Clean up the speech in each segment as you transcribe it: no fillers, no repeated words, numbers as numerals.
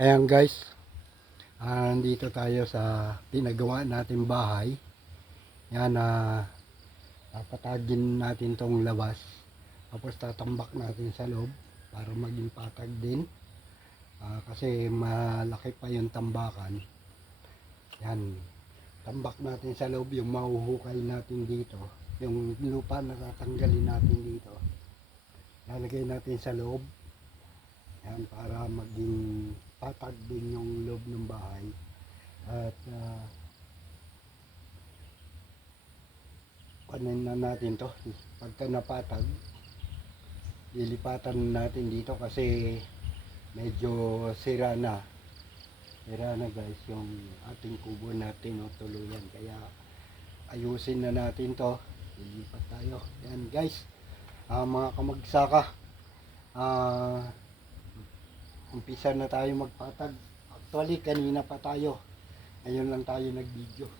Ayan guys, nandito tayo sa pinagawa natin bahay. Yan, papatagin natin tong labas. Tapos tatambak natin sa loob para maging patag din. Kasi malaki pa yung tambakan. Yan, tambak natin sa loob, yung mahuhukay natin dito. Yung lupa na tatanggalin natin dito. Lalagay natin sa loob. Yan, para maging patag din yung loob ng bahay. At kunin na natin to. Pagka napatag, lilipatan natin dito kasi medyo sira na guys yung ating kubo natin, tuluyan. Kaya ayusin na natin to, lilipat tayo. Yan guys, mga kamagsaka, umpisa na tayo magpatag. Actually kanina pa tayo, ngayon lang tayo nag video.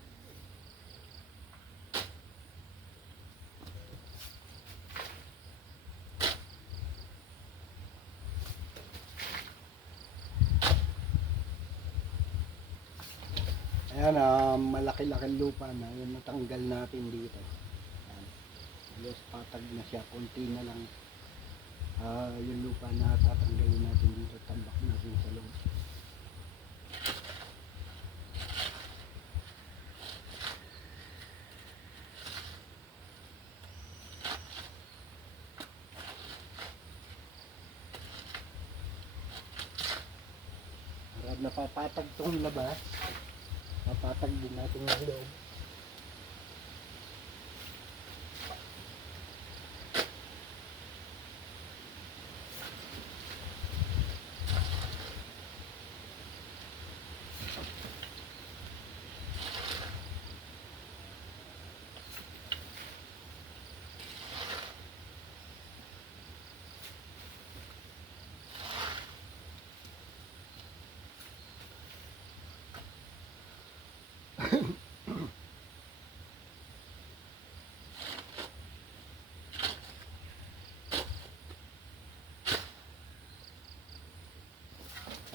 Ayan, malaki-laking lupa na yung natanggal natin dito. Ayan, halos patag na siya, konti na lang yung lupa na tatanggalin natin dito, tambak natin sa loob. Para napapatag tong labas, papatag din natin yung loob.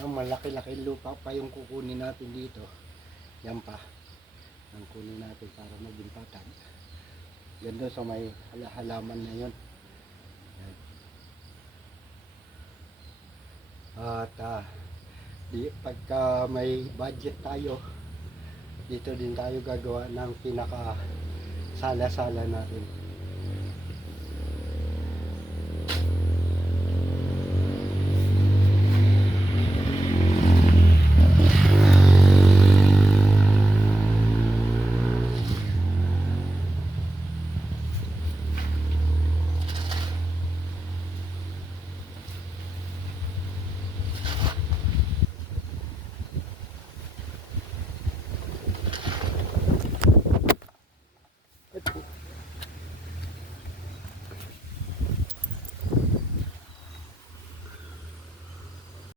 Malaki-laki lupa pa yung kukunin natin dito. Yan pa ang kunin natin para maging patag. Ganda sa may halaman na yun. Yan. At pagka may budget tayo, dito din tayo gagawa ng pinaka sala-sala natin.